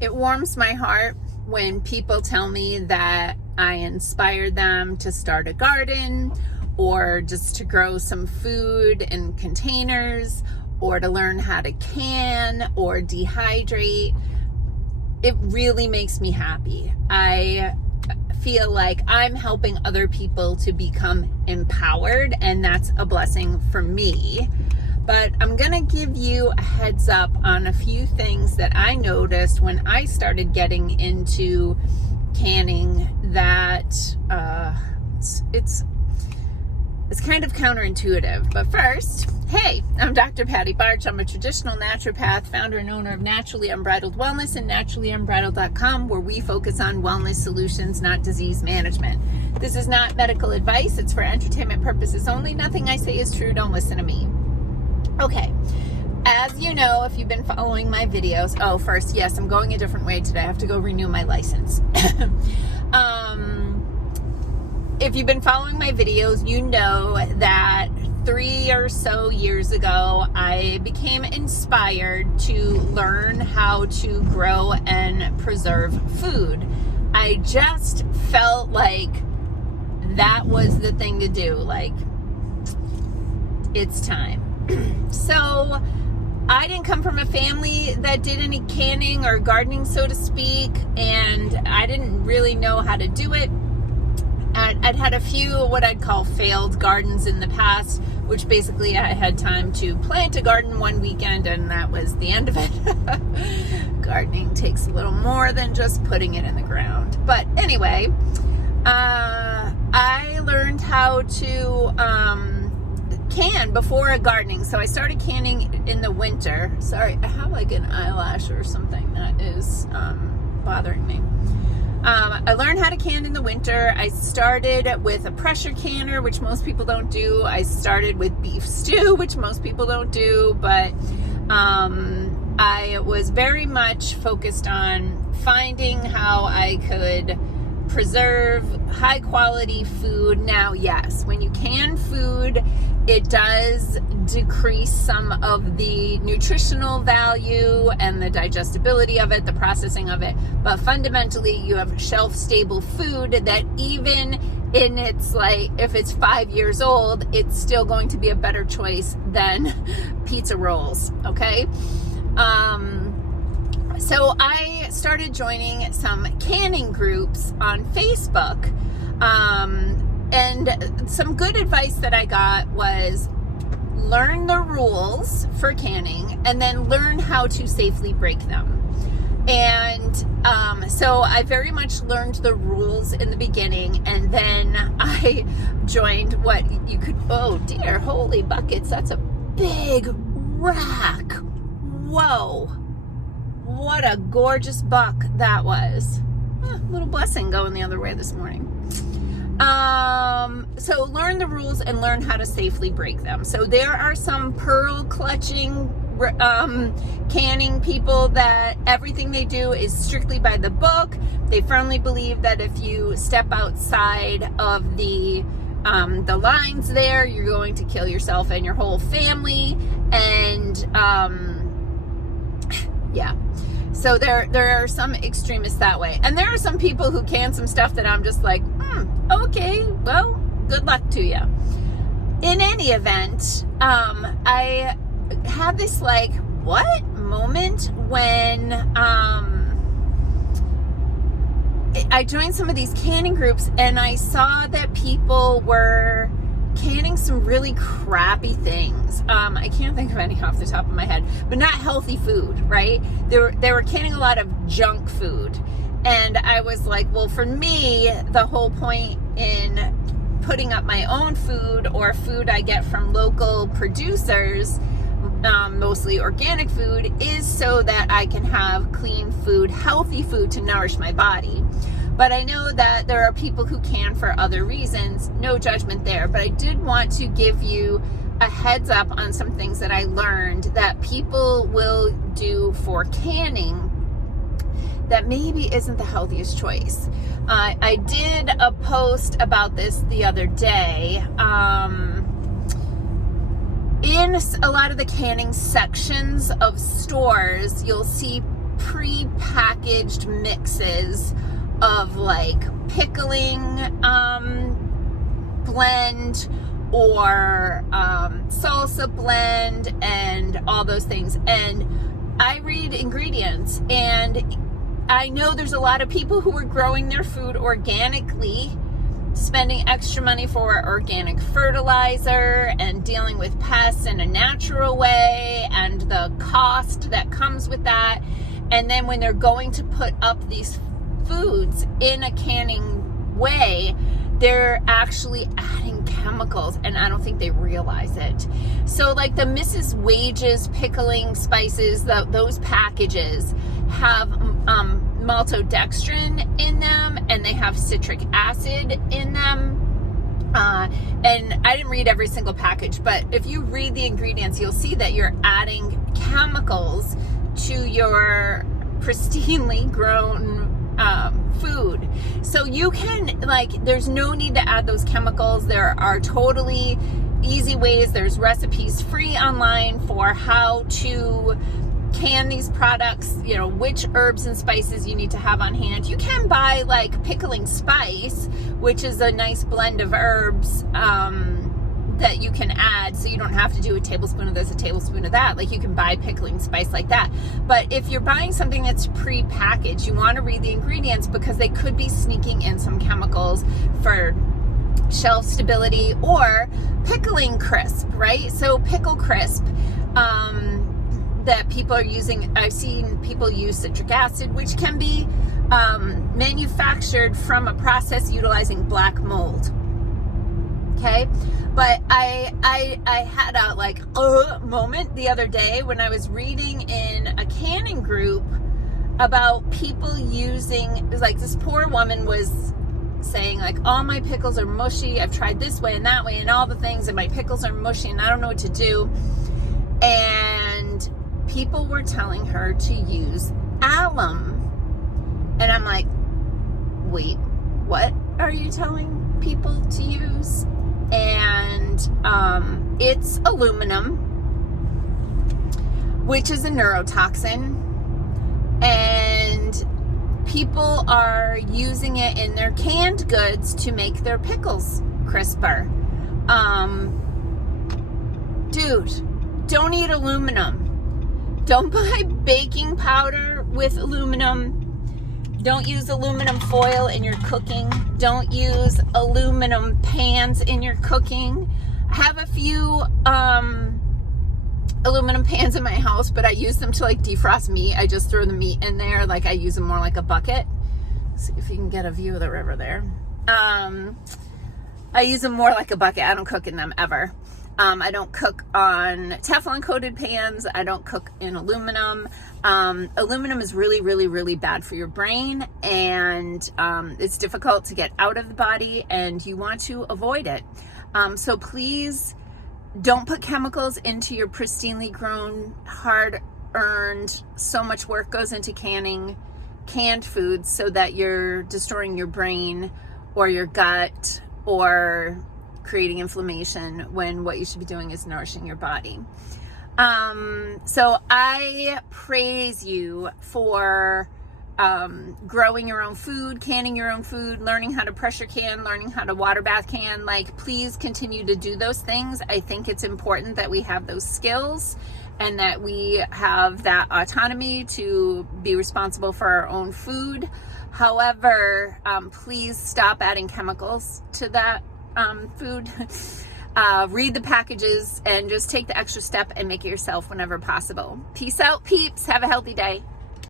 It warms my heart when people tell me that I inspired them to start a garden or just to grow some food in containers or to learn how to can or dehydrate. It really makes me happy. I feel like I'm helping other people to become empowered, and that's a blessing for me. But I'm gonna give you a heads up on a few things that I noticed when I started getting into canning that it's kind of counterintuitive. But first, hey, I'm Dr. Patty Barch. I'm a traditional naturopath, founder and owner of Naturally Unbridled Wellness and naturallyunbridled.com, where we focus on wellness solutions, not disease management. This is not medical advice. It's for entertainment purposes only. Nothing I say is true. Don't listen to me. Okay, as you know, if you've been following my videos, first, yes, I'm going a different way today. I have to go renew my license. If you've been following my videos, you know that 3 or so years ago, I became inspired to learn how to grow and preserve food. I just felt like that was the thing to do. Like, it's time. So I didn't come from a family that did any canning or gardening, so to speak, and I didn't really know how to do it. I'd had a few what I'd call failed gardens in the past, which basically I had time to plant a garden one weekend and that was the end of it. Gardening takes a little more than just putting it in the ground. But anyway, I learned how to can before gardening. So I started canning in the winter. Sorry, I have like an eyelash or something that is bothering me. I learned how to can in the winter. I started with a pressure canner, which most people don't do. I started with beef stew, which most people don't do, but I was very much focused on finding how I could preserve high quality food. Now, yes, when you can food, it does decrease some of the nutritional value and the digestibility of it, the processing of it. But fundamentally, you have shelf-stable food that even in its like, if it's 5 years old, it's still going to be a better choice than pizza rolls, okay? So I started joining some canning groups on Facebook. And some good advice that I got was learn the rules for canning and then learn how to safely break them. And so I very much learned the rules in the beginning, and then I joined what you could, oh dear, holy buckets, that's a big rack. Whoa, what a gorgeous buck that was. Little blessing going the other way this morning. So learn the rules and learn how to safely break them. So there are some pearl clutching canning people that everything they do is strictly by the book. They firmly believe that if you step outside of the lines there, you're going to kill yourself and your whole family. And yeah. So there are some extremists that way. And there are some people who can some stuff that I'm just like, okay, well, good luck to you. In any event, I had this like, what moment when I joined some of these canning groups and I saw that people were canning some really crappy things. I can't think of any off the top of my head, but not healthy food, right? They were canning a lot of junk food. And I was like, well, for me, the whole point in putting up my own food or food I get from local producers, mostly organic food, is so that I can have clean food, healthy food to nourish my body. But I know that there are people who can for other reasons. No judgment there. But I did want to give you a heads up on some things that I learned that people will do for canning that maybe isn't the healthiest choice. I did a post about this the other day. In a lot of the canning sections of stores, you'll see pre-packaged mixes of like pickling blend or salsa blend and all those things. And I read ingredients, and I know there's a lot of people who are growing their food organically, spending extra money for organic fertilizer and dealing with pests in a natural way and the cost that comes with that. And then when they're going to put up these foods in a canning way, they're actually adding chemicals, and I don't think they realize it. So like the Mrs. Wages pickling spices, those packages have maltodextrin in them, and they have citric acid in them. And I didn't read every single package, but if you read the ingredients, you'll see that you're adding chemicals to your pristinely grown food. So you can, like, there's no need to add those chemicals. There are totally easy ways. There's recipes free online for how to can these products, you know, which herbs and spices you need to have on hand. You can buy like pickling spice, which is a nice blend of herbs that you can add, so you don't have to do a tablespoon of this, a tablespoon of that. Like, you can buy pickling spice like that. But if you're buying something that's pre-packaged, you want to read the ingredients, because they could be sneaking in some chemicals for shelf stability or pickling crisp, right? So pickle crisp that people are using, I've seen people use citric acid, which can be manufactured from a process utilizing black mold. Okay, but I had a like moment the other day when I was reading in a canning group about people using, like, this poor woman was saying like, all my pickles are mushy, I've tried this way and that way and all the things, and my pickles are mushy and I don't know what to do. And people were telling her to use alum, and I'm like, wait, what are you telling people to use? And it's aluminum, which is a neurotoxin, and people are using it in their canned goods to make their pickles crisper. Dude, don't eat aluminum. Don't buy baking powder with aluminum. Don't use aluminum foil in your cooking. Don't use aluminum pans in your cooking. I have a few aluminum pans in my house, but I use them to like defrost meat. I just throw the meat in there. Like, I use them more like a bucket. See if you can get a view of the river there. I use them more like a bucket. I don't cook in them ever. I don't cook on Teflon coated pans. I don't cook in aluminum. Aluminum is really, really, really bad for your brain, and it's difficult to get out of the body, and you want to avoid it. So please don't put chemicals into your pristinely grown, hard-earned, so much work goes into canning canned foods so that you're destroying your brain or your gut or creating inflammation, when what you should be doing is nourishing your body. So I praise you for growing your own food, canning your own food, learning how to pressure can, learning how to water bath can. Like, please continue to do those things. I think it's important that we have those skills and that we have that autonomy to be responsible for our own food. However, please stop adding chemicals to that food. Read the packages and just take the extra step and make it yourself whenever possible. Peace out, peeps. Have a healthy day.